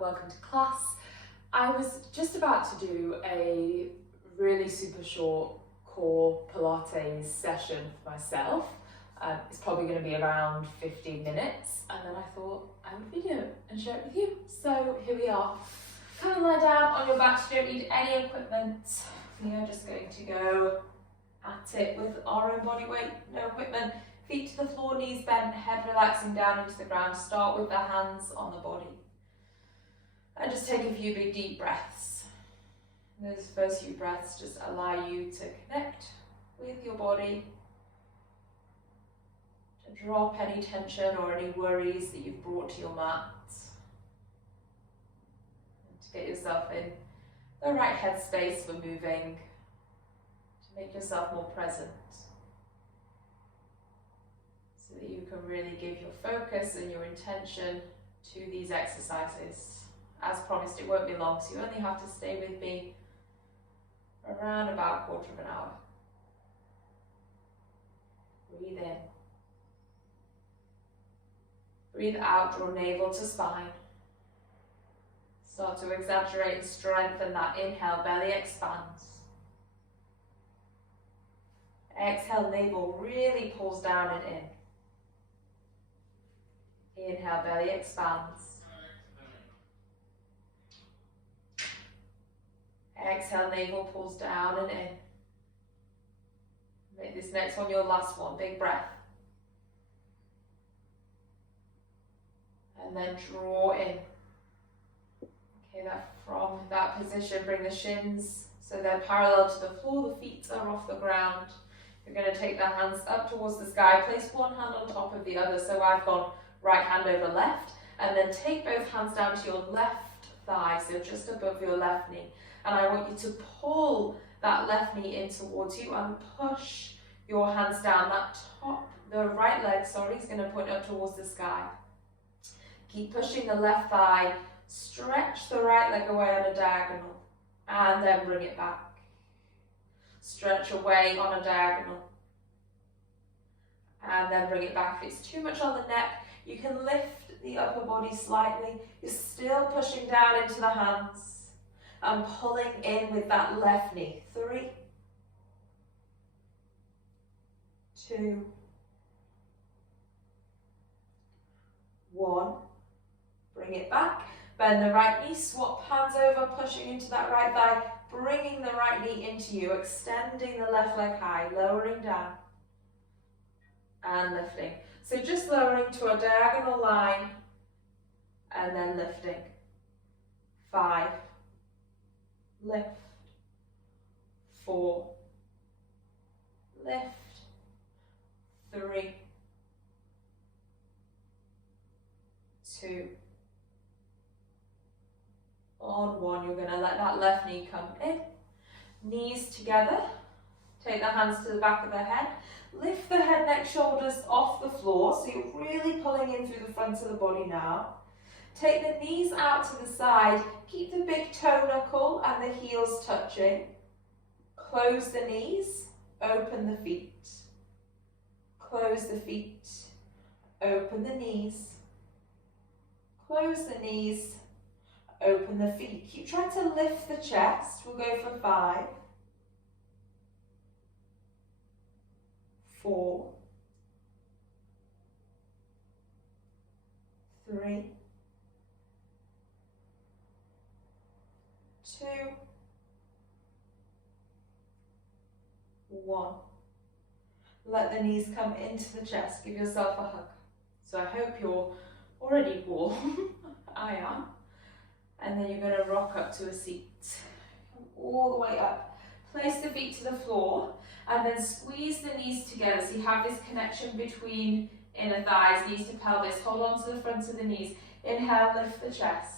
welcome to class. I was just about to do a really super short core Pilates session for myself. It's probably going to be around 15 minutes, and then I thought I would video it and share it with you. So here we are. Come and lie down on your back. You don't need any equipment. We are just going to go at it with our own body weight, no equipment. Feet to the floor, knees bent, head relaxing down into the ground. Start with the hands on the body. And just take a few big deep breaths. And those first few breaths just allow you to connect with your body, to drop any tension or any worries that you've brought to your mat, and to get yourself in the right headspace for moving, to make yourself more present, so that you can really give your focus and your intention to these exercises. As promised, it won't be long, so you only have to stay with me for around about a quarter of an hour. Breathe in. Breathe out, draw navel to spine. Start to exaggerate and strengthen that inhale, belly expands. Exhale, navel really pulls down and in. Inhale, belly expands. Exhale, navel pulls down and in. Make this next one your last one. Big breath. And then draw in. Okay, from that position, bring the shins so they're parallel to the floor, the feet are off the ground. You're going to take the hands up towards the sky. Place one hand on top of the other. So I've gone right hand over left. And then take both hands down to your left thigh, so just above your left knee. And I want you to pull that left knee in towards you and push your hands down. The right leg, is going to point up towards the sky. Keep pushing the left thigh. Stretch the right leg away on a diagonal. And then bring it back. Stretch away on a diagonal. And then bring it back. If it's too much on the neck, you can lift the upper body slightly. You're still pushing down into the hands. And pulling in with that left knee. 3, 2, 1. Bring it back. Bend the right knee. Swap hands over, pushing into that right thigh. Bringing the right knee into you. Extending the left leg high. Lowering down. And lifting. So just lowering to a diagonal line. And then lifting. 5. Lift, 4, lift, 3, 2, on 1. You're going to let that left knee come in, knees together, take the hands to the back of the head, lift the head, neck, shoulders off the floor, so you're really pulling in through the front of the body now. Take the knees out to the side, keep the big toe knuckle and the heels touching. Close the knees, open the feet. Close the feet, open the knees. Close the knees, open the feet. Keep trying to lift the chest. We'll go for 5, 4, 3, 2, 1. Let the knees come into the chest. Give yourself a hug. So I hope you're already warm. I am. And then you're going to rock up to a seat. Come all the way up. Place the feet to the floor and then squeeze the knees together so you have this connection between inner thighs, knees to pelvis. Hold on to the front of the knees. Inhale, lift the chest.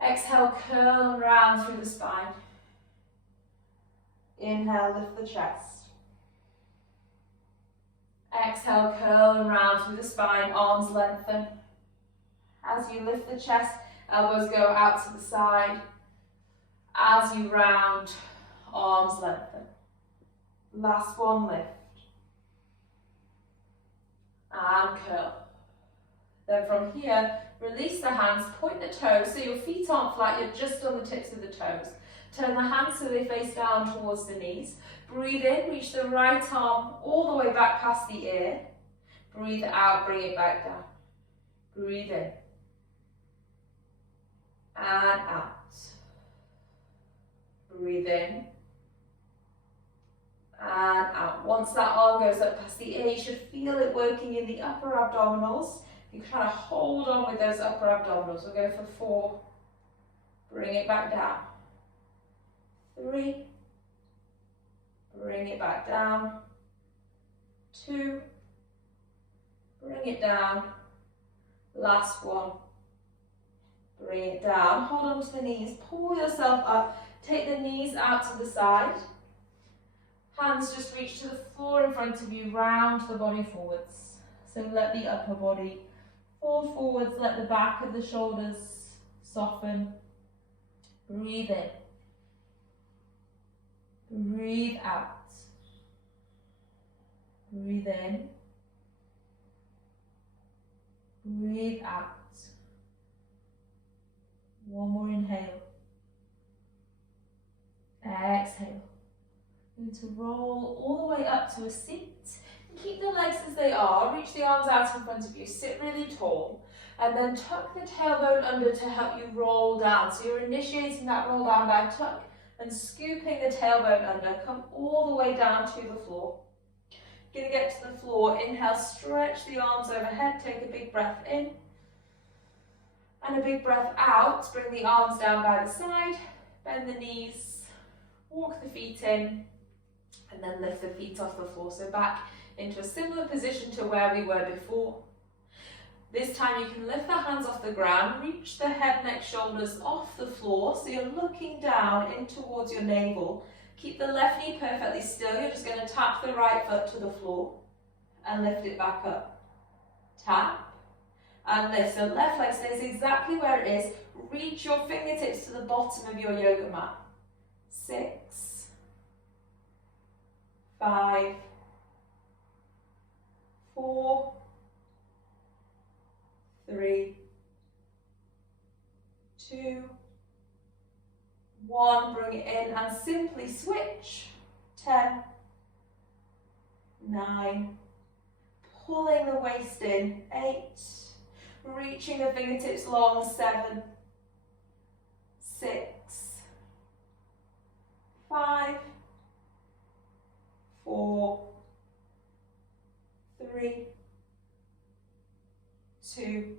Exhale, curl around through the spine. Inhale, lift the chest. Exhale, curl around through the spine, arms lengthen. As you lift the chest, elbows go out to the side. As you round, arms lengthen. Last one, lift. And curl. Then from here, release the hands, point the toes so your feet aren't flat, you're just on the tips of the toes. Turn the hands so they face down towards the knees. Breathe in, reach the right arm all the way back past the ear. Breathe out, bring it back down. Breathe in. And out. Breathe in. And out. Once that arm goes up past the ear, you should feel it working in the upper abdominals. You kind of hold on with those upper abdominals. We'll go for 4. Bring it back down. 3. Bring it back down. 2. Bring it down. Last one. Bring it down. Hold on to the knees. Pull yourself up. Take the knees out to the side. Hands just reach to the floor in front of you. Round the body forwards. So let the upper body fall forwards. Let the back of the shoulders soften. Breathe in. Breathe out. Breathe in. Breathe out. One more inhale. Exhale. You're going to roll all the way up to a seat. And keep the legs as they are. Reach the arms out in front of you. Sit really tall. And then tuck the tailbone under to help you roll down. So you're initiating that roll down by tuck and scooping the tailbone under. Come all the way down to the floor. You're going to get to the floor. Inhale, stretch the arms overhead. Take a big breath in. And a big breath out. Bring the arms down by the side. Bend the knees. Walk the feet in. And then lift the feet off the floor. So back into a similar position to where we were before. This time you can lift the hands off the ground, reach the head, neck, shoulders off the floor. So you're looking down in towards your navel. Keep the left knee perfectly still. You're just going to tap the right foot to the floor and lift it back up. Tap and lift. So left leg stays exactly where it is. Reach your fingertips to the bottom of your yoga mat. 6, 5, 4, 3, 2, 1. Bring it in and simply switch. 10, 9, pulling the waist in. 8, reaching the fingertips long. 7, 6, 5, 4, 3, 2,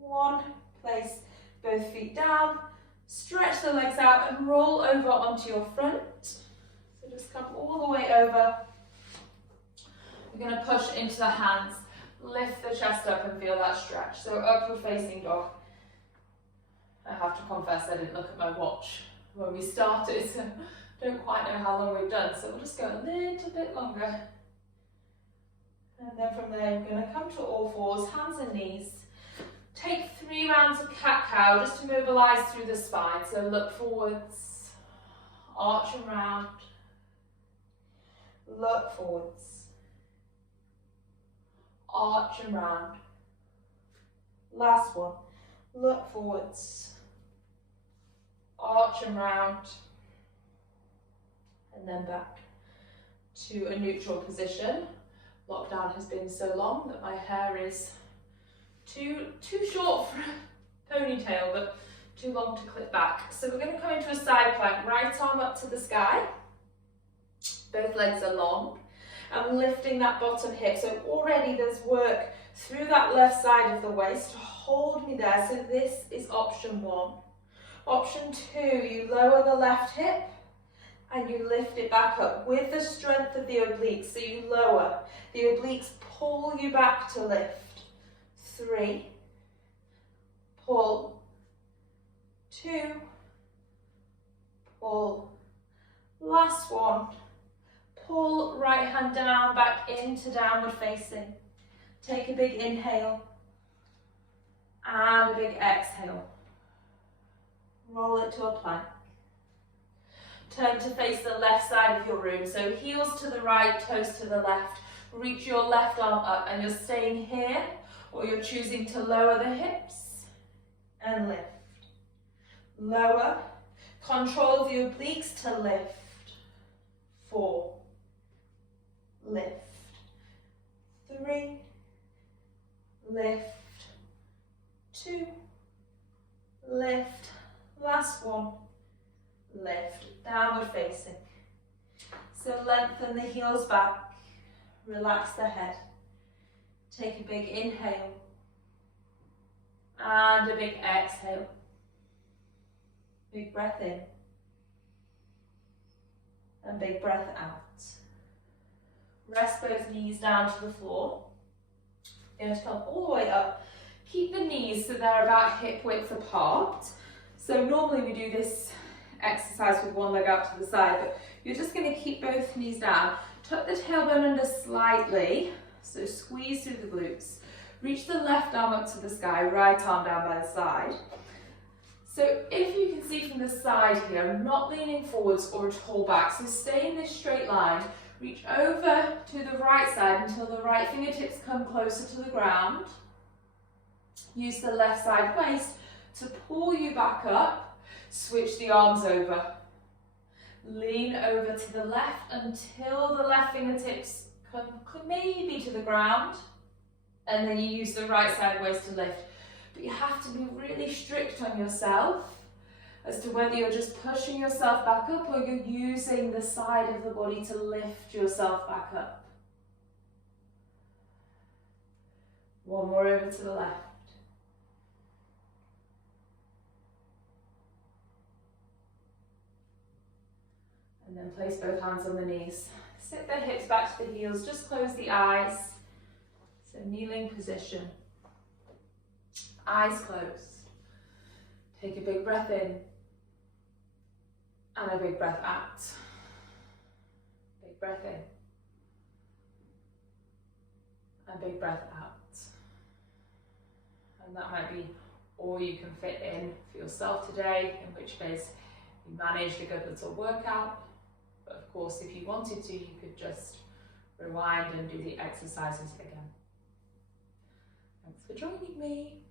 1. Place both feet down, stretch the legs out and roll over onto your front. So just come all the way over. We're going to push into the hands, lift the chest up and feel that stretch. So upward facing dog. I have to confess I didn't look at my watch when we started, so I don't quite know how long we've done, so we'll just go a little bit longer. And then from there, we're going to come to all fours, hands and knees. Take 3 rounds of cat-cow just to mobilize through the spine. So look forwards, arch and round, look forwards, arch and round. Last one, look forwards, arch and round, and then back to a neutral position. Lockdown has been so long that my hair is too short for a ponytail, but too long to clip back. So we're going to come into a side plank, right arm up to the sky, both legs are long. I'm lifting that bottom hip, so already there's work through that left side of the waist to hold me there. So this is option 1. Option 2, you lower the left hip and you lift it back up with the strength of the obliques. So you lower, the obliques pull you back to lift. 3, pull, 2, pull, last one, pull, right hand down, back into downward facing. Take a big inhale and a big exhale. Roll it to a plank. Turn to face the left side of your room. So heels to the right, toes to the left. Reach your left arm up and you're staying here or you're choosing to lower the hips and lift. Lower, control the obliques to lift. 4, lift. 3, lift. 2, lift. Last one, lift. Downward facing. So lengthen the heels back, relax the head. Take a big inhale and a big exhale. Big breath in and big breath out. Rest both knees down to the floor. You're going to come all the way up. Keep the knees so they're about hip width apart. So normally we do this exercise with one leg out to the side, but you're just going to keep both knees down. Tuck the tailbone under slightly, so squeeze through the glutes. Reach the left arm up to the sky, right arm down by the side. So if you can see from the side here, I'm not leaning forwards or at all back, so stay in this straight line. Reach over to the right side until the right fingertips come closer to the ground. Use the left side waist to pull you back up. Switch the arms over. Lean over to the left until the left fingertips come maybe to the ground. And then you use the right side waist to lift. But you have to be really strict on yourself as to whether you're just pushing yourself back up or you're using the side of the body to lift yourself back up. One more over to the left. And then place both hands on the knees. Sit the hips back to the heels, just close the eyes. So kneeling position. Eyes closed. Take a big breath in and a big breath out. Big breath in and big breath out. And that might be all you can fit in for yourself today, in which case you managed a good little workout. But of course, if you wanted to, you could just rewind and do the exercises again. Thanks for joining me.